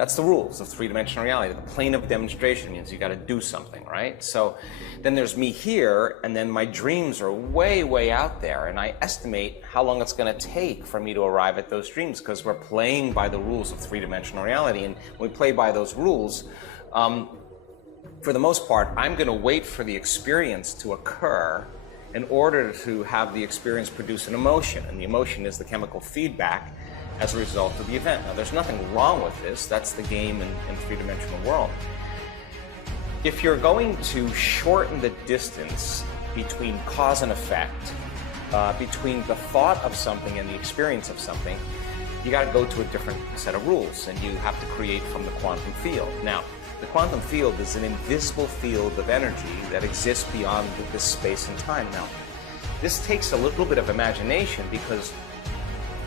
That's the rules of three-dimensional reality. The plane of demonstration means you got to do something, right? So then there's me here, and then my dreams are way, way out there, and I estimate how long it's going to take for me to arrive at those dreams, because we're playing by the rules of three-dimensional reality. And when we play by those rules, for the most part, I'm going to wait for the experience to occur in order to have the experience produce an emotion. And the emotion is the chemical feedback as a result of the event. Now, there's nothing wrong with this. That's the game in three-dimensional world. If you're going to shorten the distance between cause and effect, between the thought of something and the experience of something, you got to go to a different set of rules, and you have to create from the quantum field. Now, the quantum field is an invisible field of energy that exists beyond this space and time. Now, this takes a little bit of imagination, because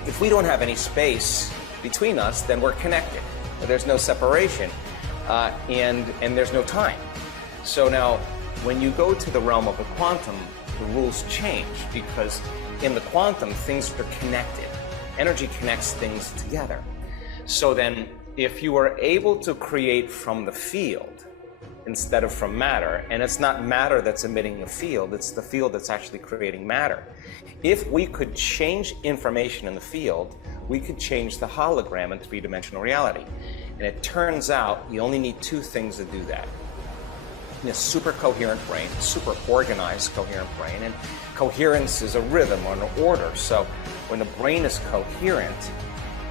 if we don't have any space between us, then we're connected. There's no separation, and there's no time. So now, when you go to the realm of the quantum, the rules change, because in the quantum, things are connected. Energy connects things together. So then, if you are able to create from the field instead of from matter, and it's not matter that's emitting a field, it's the field that's actually creating matter. If we could change information in the field, we could change the hologram in three-dimensional reality. And it turns out you only need two things to do that. A super coherent brain, super organized coherent brain, and coherence is a rhythm or an order. So when the brain is coherent,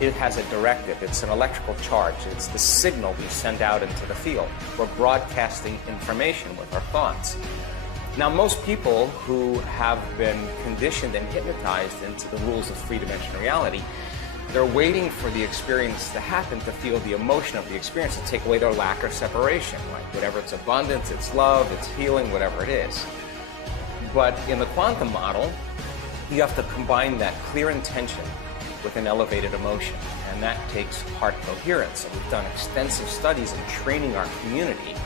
it has a directive. It's an electrical charge. It's the signal we send out into the field. We're broadcasting information with our thoughts. Now, most people who have been conditioned and hypnotized into the rules of three-dimensional reality, they're waiting for the experience to happen to feel the emotion of the experience, to take away their lack or separation. Like whatever it's abundance, it's love, it's healing, whatever it is. But in the quantum model, you have to combine that clear intention with an elevated emotion, and that takes heart coherence. And we've done extensive studies in training our community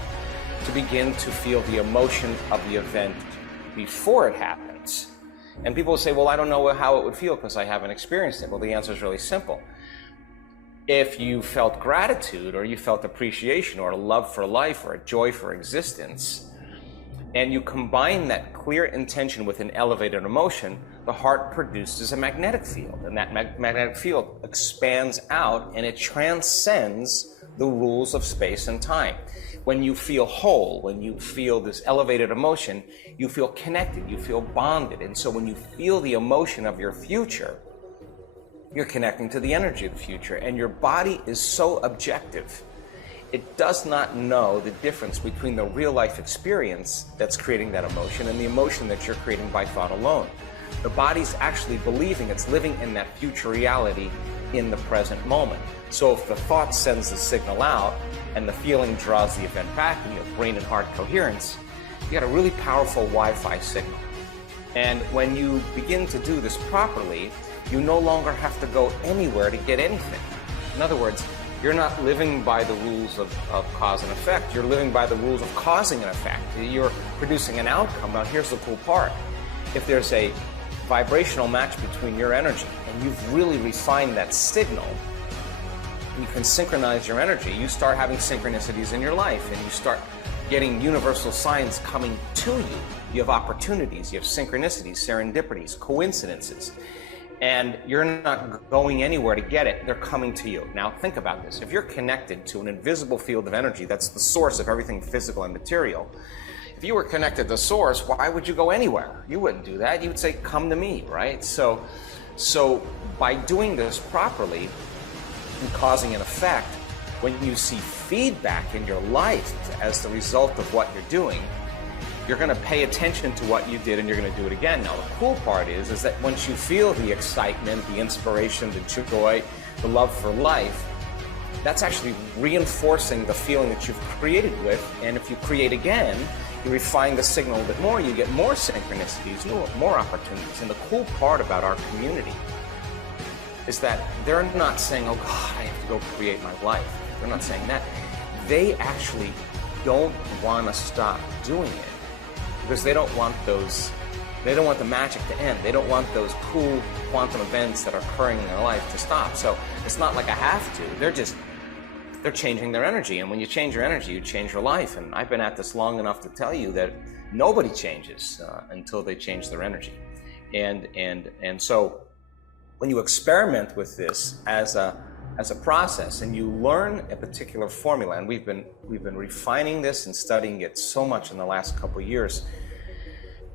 to begin to feel the emotion of the event before it happens. And people will say, well, I don't know how it would feel because I haven't experienced it. Well, the answer is really simple. If you felt gratitude, or you felt appreciation, or a love for life, or a joy for existence, and you combine that clear intention with an elevated emotion, the heart produces a magnetic field, and that magnetic field expands out, and it transcends the rules of space and time. When you feel whole, when you feel this elevated emotion, you feel connected, you feel bonded. And so when you feel the emotion of your future, you're connecting to the energy of the future, and your body is so objective. It does not know the difference between the real life experience that's creating that emotion and the emotion that you're creating by thought alone. The body's actually believing it's living in that future reality in the present moment. So if the thought sends the signal out and the feeling draws the event back, and you have brain and heart coherence, you got a really powerful Wi-Fi signal. And when you begin to do this properly, you no longer have to go anywhere to get anything. In other words, you're not living by the rules of cause and effect. You're living by the rules of causing an effect. You're producing an outcome. Now, here's the cool part. If there's a vibrational match between your energy, and you've really refined that signal, you can synchronize your energy. You start having synchronicities in your life, and you start getting universal signs coming to you. You have opportunities, you have synchronicities, serendipities, coincidences. And you're not going anywhere to get it. They're coming to you. Now, think about this. If you're connected to an invisible field of energy that's the source of everything physical and material, if you were connected to source, why would you go anywhere? You wouldn't do that. You would say, come to me, right? So by doing this properly and causing an effect, when you see feedback in your life as the result of what you're doing, you're going to pay attention to what you did, and you're going to do it again. Now, the cool part is that once you feel the excitement, the inspiration, the joy, the love for life, that's actually reinforcing the feeling that you've created with. And if you create again, you refine the signal a bit more, you get more synchronicities, more opportunities. And the cool part about our community is that they're not saying, oh God, I have to go create my life. They're not saying that. They actually don't want to stop doing it, because they don't want the magic to end. They don't want those cool quantum events that are occurring in their life to stop. So it's not like I have to. they're changing their energy. And when you change your energy, you change your life. And I've been at this long enough to tell you that nobody changes until they change their energy. And so when you experiment with this as a process and you learn a particular formula, and we've been refining this and studying it so much in the last couple of years,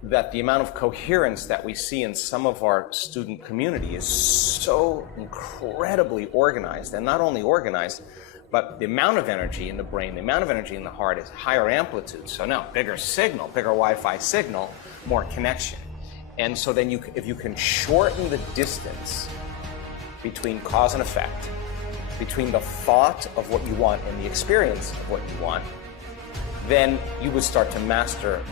that the amount of coherence that we see in some of our student community is so incredibly organized. And not only organized, but the amount of energy in the brain, the amount of energy in the heart is higher amplitude. So now, bigger signal, bigger Wi-Fi signal, more connection. And so then if you can shorten the distance between cause and effect, between the thought of what you want and the experience of what you want, then you would start to master